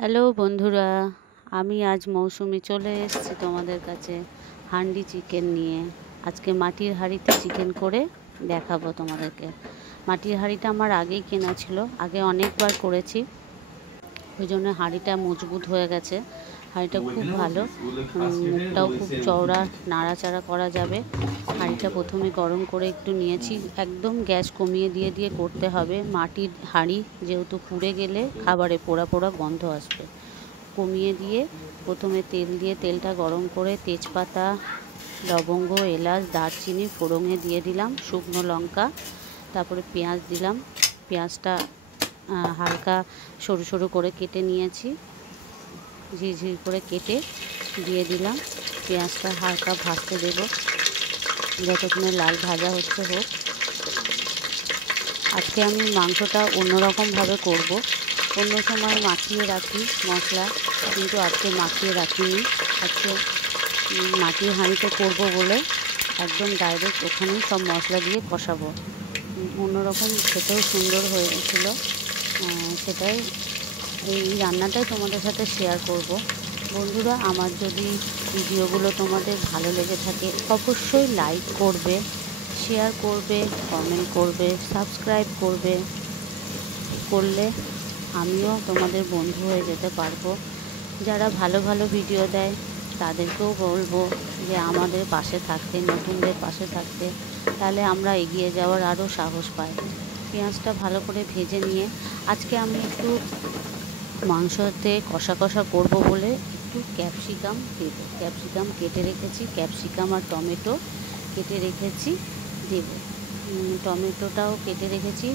Hello বন্ধুরা, আমি আজ মৌসুমি চলে এসেছি তোমাদের কাছে হান্ডি চিকেন নিয়ে। আজকে মাটির হাঁড়িতে চিকেন করে দেখাবো তোমাদেরকে। মাটির হাঁড়িটা আমার আগেই কেনা ছিল, আগে অনেকবার করেছি, ওই জন্য হাঁড়িটা মজবুত হয়ে গেছে। হাঁড়িটা খুব ভালো, মুখটাও খুব চওড়া, নাড়াচাড়া করা যাবে। হাঁড়িটা প্রথমে গরম করে একটু নিয়েছি, একদম গ্যাস কমিয়ে দিয়ে দিয়ে করতে হবে। মাটির হাঁড়ি যেহেতু পুড়ে গেলে খাবারে পোড়া পোড়া গন্ধ আসবে। কমিয়ে দিয়ে প্রথমে তেল দিয়ে তেলটা গরম করে তেজপাতা, লবঙ্গ, এলাচ, দারচিনি ফোড়নে দিয়ে দিলাম, শুকনো লঙ্কা, তারপরে পেঁয়াজ দিলাম। পেঁয়াজটা হালকা সরু সরু করে কেটে নিয়েছি, ঝিরঝির করে কেটে দিয়ে দিলাম। পেঁয়াজটা হালকা ভাজতে দেব, যতক্ষণে লাল ভাজা হচ্ছে হোক। আজকে আমি মাংসটা অন্যরকমভাবে করব। অন্য সময় মাখিয়ে রাখি মশলা, কিন্তু আজকে মাখিয়ে রাখিনি। আজকে মাটির হাঁড়িতে করব বলে একদম ডাইরেক্ট ওখানেই সব মশলা দিয়ে কষাবো। অন্যরকম খেতেও সুন্দর হয়েছিল, সেটাই এই রান্নাটাই তোমাদের সাথে শেয়ার করব। বন্ধুরা, আমার যদি ভিডিওগুলো তোমাদের ভালো লেগে থাকে অবশ্যই লাইক করবে, শেয়ার করবে, কমেন্ট করবে, সাবস্ক্রাইব করবে। করলে আমিও তোমাদের বন্ধু হয়ে যেতে পারবো। যারা ভালো ভালো ভিডিও দেয় তাদেরকেও বলবো যে আমাদের পাশে থাকতে, নতুনদের পাশে থাকতে, তাহলে আমরা এগিয়ে যাওয়ার আরও সাহস পাই। পেঁয়াজটা ভালো করে ভেজে নিয়ে আজকে আমি একটু মাংসতে কষা কষা করব বলে একটু ক্যাপসিকাম দেবো। ক্যাপসিকাম কেটে রেখেছি, ক্যাপসিকাম আর টমেটো কেটে রেখেছি দেবো। টমেটোটাও কেটে রেখেছি,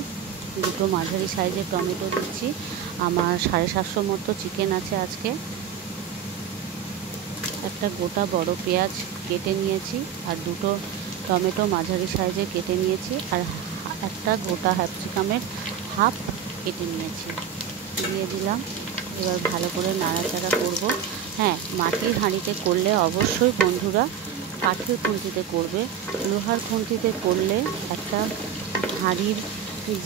দুটো মাঝারি সাইজের টমেটো দিচ্ছি। আমার 750 মতো চিকেন আছে আজকে। একটা গোটা বড় পেঁয়াজ কেটে নিয়েছি, আর দুটো টমেটো মাঝারি সাইজে কেটে নিয়েছি, আর একটা গোটা ক্যাপসিকামের হাফ কেটে নিয়েছি, দিয়ে দিলাম। এবার ভালো করে নাড়াচাড়া করব। হ্যাঁ, মাটির হাঁড়িতে করলে অবশ্যই বন্ধুরা কাঠের খুন্তিতে করবে। লোহার খুন্তিতে করলে একটা হাঁড়ির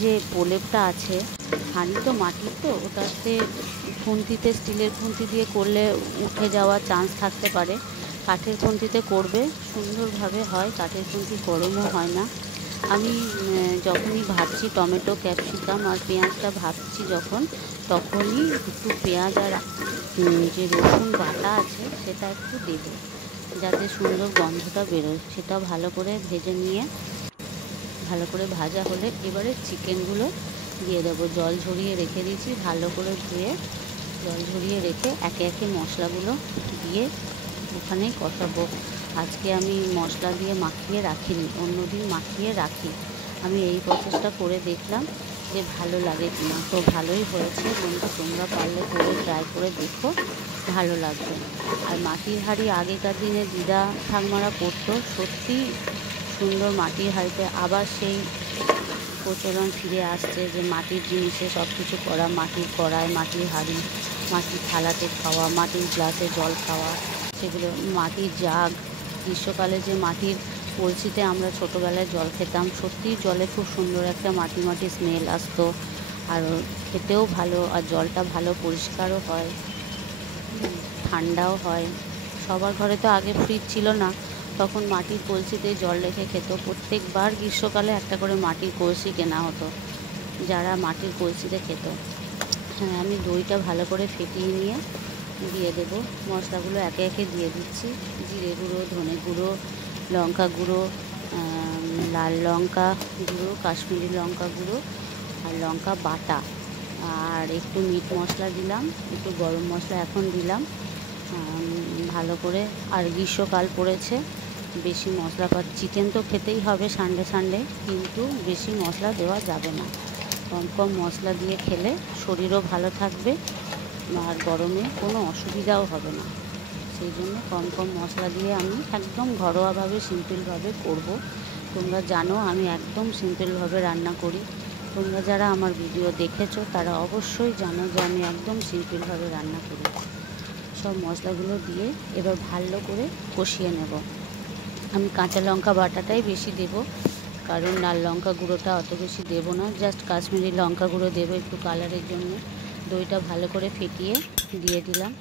যে প্রলেপটা আছে, হাঁড়ি তো মাটির, তো ওটাতে খুন্তিতে স্টিলের খুন্তি দিয়ে করলে উঠে যাওয়ার চান্স থাকতে পারে। কাঠের খুন্তিতে করবে, সুন্দরভাবে হয়, কাঠের খুন্তি গরমও হয় না। আমি যখনই ভাজছি টমেটো, ক্যাপসিকাম আর পেঁয়াজটা ভাজছি তখনই একটু পেঁয়াজ আর যে রসুন বাটা আছে সেটা একটু দেবো, যাতে সুন্দর গন্ধটা বেরোয়। সেটা ভালো করে ভেজে নিয়ে, ভালো করে ভাজা হলে এবারে চিকেনগুলো দিয়ে দেবো। জল ঝরিয়ে রেখে দিয়েছি, ভালো করে ধুয়ে জল ঝরিয়ে রেখে একে একে মশলাগুলো দিয়ে ওখানেই কষাবো। আজকে আমি মশলা দিয়ে মাখিয়ে রাখিনি, অন্যদিন মাখিয়ে রাখি। আমি এই প্রসেসটা করে দেখলাম যে ভালো লাগে কিনা, তো ভালোই হয়েছে বন্ধু। তোমরা পারলে করে ট্রাই করে দেখো, ভালো লাগবে। আর মাটির হাঁড়ি আগেকার দিনে দিদা ঠাকমারা করতো, সত্যি সুন্দর। মাটির হাঁড়িতে আবার সেই প্রচলন ফিরে আসছে যে মাটির জিনিসে সব কিছু করা, মাটির কড়াই, মাটির হাঁড়ি, মাটির থালাতে খাওয়া, মাটির গ্লাসে জল খাওয়া, সেগুলো মাটির জাগ। গ্রীষ্মকালে যে মাটির কলসিতে আমরা ছোটোবেলায় জল খেতাম, সত্যিই জলে খুব সুন্দর একটা মাটি মাটি স্মেল আসতো, আর খেতেও ভালো, আর জলটা ভালো পরিষ্কারও হয়, ঠান্ডাও হয়। সবার ঘরে তো আগে ফ্রিজ ছিল না, তখন মাটির কলসিতে জল রেখে খেত। প্রত্যেকবার গ্রীষ্মকালে একটা করে মাটির কলসি কেনা হতো, যারা মাটির কলসিতে খেত। হ্যাঁ, আমি দইটা ভালো করে ফেটিয়ে নিয়ে দিয়ে দেবো। মশলাগুলো একে একে দিয়ে দিচ্ছি। জিরে গুঁড়ো, ধনে গুঁড়ো, লঙ্কা গুঁড়ো, লাল লঙ্কা গুঁড়ো, কাশ্মীরি লঙ্কা গুঁড়ো, আর লঙ্কা বাটা, আর একটু মিট মশলা দিলাম, একটু গরম মশলা এখন দিলাম। ভালো করে, আর গ্রীষ্মকাল পড়েছে, বেশি মশলাপাতি, চিকেন তো খেতেই হবে সানডে সানডে, কিন্তু বেশি মশলা দেওয়া যাবে না। কম কম মশলা দিয়ে খেলে শরীরও ভালো থাকবে, আর গরমে কোনো অসুবিধাও হবে না। সেই জন্য কম কম মশলা দিয়ে আমি একদম ঘরোয়াভাবে, সিম্পলভাবে করব। তোমরা জানো আমি একদম সিম্পলভাবে রান্না করি। তোমরা যারা আমার ভিডিও দেখেছো তারা অবশ্যই জানো যে আমি একদম সিম্পলভাবে রান্না করি। সব মশলাগুলো দিয়ে এবার ভালো করে কষিয়ে নেব। আমি কাঁচা লঙ্কা বাটাটাই বেশি দেব, কারণ লাল লঙ্কা গুঁড়োটা অত বেশি দেবো না, জাস্ট কাশ্মীরি লঙ্কা গুঁড়ো দেবো একটু কালারের জন্য। দইটা ভালো করে ফেটিয়ে দিয়ে দিলাম।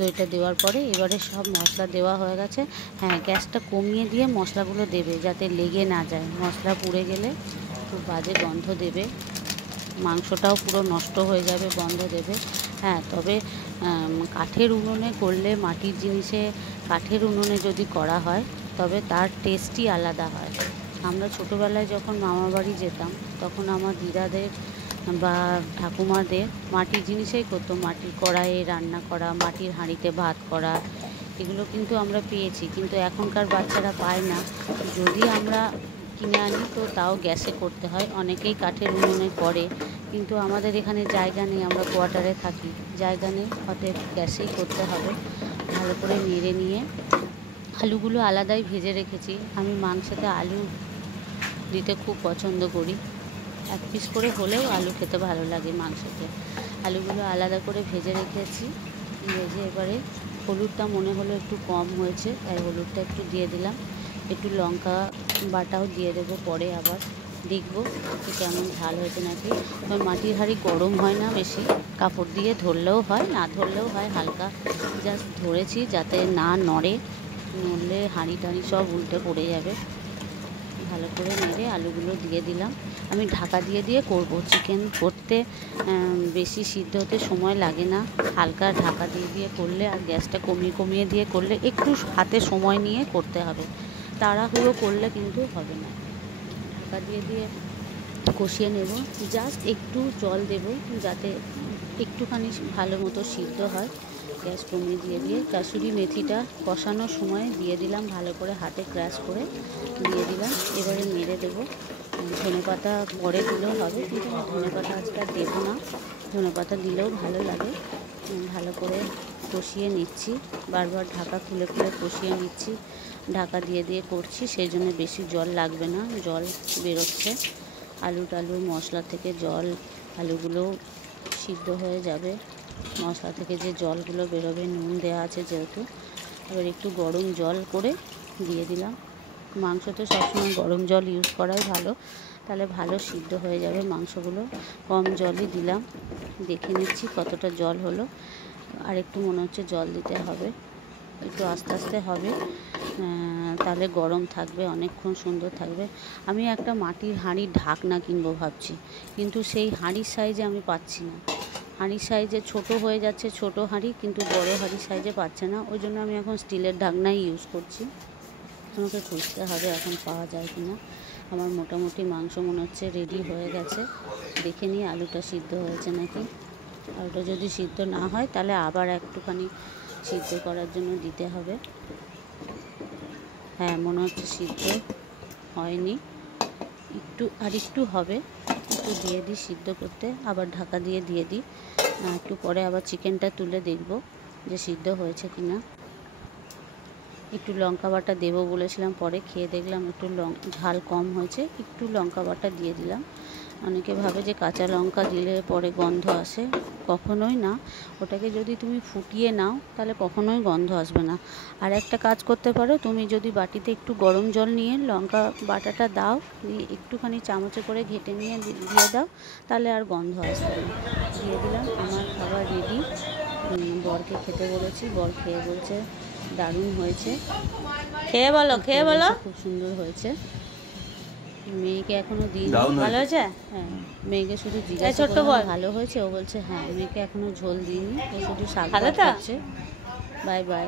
দইটা দেওয়ার পরে এবারে সব মশলা দেওয়া হয়ে গেছে। হ্যাঁ, গ্যাসটা কমিয়ে দিয়ে মশলাগুলো দেবে যাতে লেগে না যায়। মশলা পুড়ে গেলে খুব বাজে গন্ধ দেবে, মাংসটাও পুরো নষ্ট হয়ে যাবে, গন্ধ দেবে। হ্যাঁ, তবে কাঠের উনুনে করলে, মাটির জিনিসে কাঠের উনুনে যদি করা হয় তবে তার টেস্টই আলাদা হয়। আমরা ছোটোবেলায় যখন মামাবাড়ি যেতাম তখন আমার দিদাদের বা ঠাকুমাদের মাটির জিনিসেই করতো, মাটির কড়াইয়ে রান্না করা, মাটির হাঁড়িতে ভাত করা, এগুলো কিন্তু আমরা পেয়েছি। কিন্তু এখনকার বাচ্চারা পায় না। যদি আমরা কিনে আনি তো তাও গ্যাসে করতে হয়, অনেকেই কাঠের উনুনে করে, কিন্তু আমাদের এখানে জায়গা নেই, আমরা কোয়ার্টারে থাকি, জায়গা নেই, অতএব গ্যাসেই করতে হবে। ভালো করে নেড়ে নিয়ে আলুগুলো আলাদাই ভেজে রেখেছি। আমি মাংসতে আলু দিতে খুব পছন্দ করি, এক পিস করে হলেও আলু খেতে ভালো লাগে মাংসতে। আলুগুলো আলাদা করে ভেজে রেখেছি। ভেজে এবারে হলুদটা মনে হলো একটু কম হয়েছে, তাই হলুদটা একটু দিয়ে দিলাম। একটু লঙ্কা বাটাও দিয়ে দেবো পরে, আবার দেখবো যে কেমন ঝাল হয়েছে নাকি। কারণ মাটির হাঁড়ি গরম হয় না বেশি, কাপড় দিয়ে ধরলেও হয়, না ধরলেও হয়, হালকা জাস্ট ধরেছি যাতে না নড়ে, নড়লে হাঁড়ি টাড়ি সব উল্টে পড়ে যাবে। ভালো করে নেড়ে আলুগুলো দিয়ে দিলাম। আমি ঢাকা দিয়ে দিয়ে করব, চিকেন করতে বেশি সিদ্ধ হতে সময় লাগে না। হালকা ঢাকা দিয়ে দিয়ে করলে আর গ্যাসটা কমিয়ে কমিয়ে দিয়ে করলে একটু হাতে সময় নিয়ে করতে হবে, তাড়াহুড়ো করলে কিন্তু হবে না। ঢাকা দিয়ে দিয়ে কষিয়ে নেব, জাস্ট একটু জল দেব যাতে একটুখানি ভালো মতো সিদ্ধ হয়। গ্যাস কমিয়ে দিয়ে দিয়ে কাসুরি মেথিটা কষানোর সময় দিয়ে দিলাম, ভালো করে হাতে ক্রাশ করে দিয়ে দিলাম। এবারে নেড়ে দেবো। ধনেপাতা পরে দিলেও হবে, কিন্তু আমি ধনেপাতা আজকে আর দেবো না, ধনেপাতা দিলেও ভালো লাগে। ভালো করে কষিয়ে নিচ্ছি, বারবার ঢাকা খুলে খুলে কষিয়ে নিচ্ছি, ঢাকা দিয়ে দিয়ে করছি, সেই জন্য বেশি জল লাগবে না, জল বেরোচ্ছে আলু টালু মশলা থেকে, জল আলুগুলো সিদ্ধ হয়ে যাবে, মশলা থেকে যে জলগুলো বেরোবে, নুন দেওয়া আছে যেহেতু। এবার একটু গরম জল করে দিয়ে দিলাম। মাংস তো সবসময় গরম জল ইউজ করাই ভালো, তাহলে ভালো সিদ্ধ হয়ে যাবে মাংসগুলো। কম জলই দিলাম, দেখে নিচ্ছি কতটা জল হলো। আর একটু মনে হচ্ছে জল দিতে হবে, একটু আস্তে আস্তে হবে, তাহলে গরম থাকবে, অনেকক্ষণ সুন্দর থাকবে। আমি একটা মাটির হাঁড়ির ঢাকনা কিনবো ভাবছি, কিন্তু সেই হাঁড়ির সাইজে আমি পাচ্ছি না। হাঁড়ির সাইজে ছোট হয়ে যাচ্ছে, ছোট হাঁড়ি, কিন্তু বড় হাঁড়ির সাইজে পাচ্ছে না, ওই জন্য আমি এখন স্টিলের ঢাকনাই ইউজ করছি। আমাকে খুঁজতে হবে এখন পাওয়া যায় কি না। আমার মোটামুটি মাংস মনে হচ্ছে রেডি হয়ে গেছে, দেখে নিই আলুটা সিদ্ধ হয়েছে নাকি। আলুটা যদি সিদ্ধ না হয় তাহলে আবার একটুখানি সিদ্ধ করার জন্য দিতে হবে। হ্যাঁ, মনে হচ্ছে সিদ্ধ হয়নি, একটু হবে, একটু দিয়ে দিই সিদ্ধ করতে, আবার ঢাকা দিয়ে দিই। একটু পরে আবার চিকেনটা তুলে দেখব যে সিদ্ধ হয়েছে কি না। একটু লঙ্কা বাটা দেবো বলেছিলাম, পরে খেয়ে দেখলাম একটু ঝাল কম হয়েছে, একটু লঙ্কা বাটা দিয়ে দিলাম। অনেকে ভাবে যে কাঁচা লঙ্কা দিলে পরে গন্ধ আসে, কখনোই না। ওটাকে যদি তুমি ফুটিয়ে নাও তাহলে কখনোই গন্ধ আসবে না। আর একটা কাজ করতে পারো, তুমি যদি বাটিতে একটু গরম জল নিয়ে লঙ্কা বাটাটা দাও, দিয়ে একটুখানি চামচে করে ঘেটে নিয়ে দিয়ে দাও, তাহলে আর গন্ধ আসবে না। দিয়ে দিলাম, আমার খাবার রেডি। বরকে খেতে বলেছি, বর খেয়ে বলছে দারুণ হয়েছে। খেয়ে বলো, খেয়ে বলো, খুব সুন্দর হয়েছে। মেয়েকে এখনো দিইনি। ভালো হয়েছে? হ্যাঁ, মেয়েকে শুধু জিজ্ঞাসা করলাম ভালো হয়েছে, ও বলছে হ্যাঁ। মেয়েকে এখনো ঝোল দিইনি, ও শুধু শাক ভাত খাচ্ছে। Bye bye.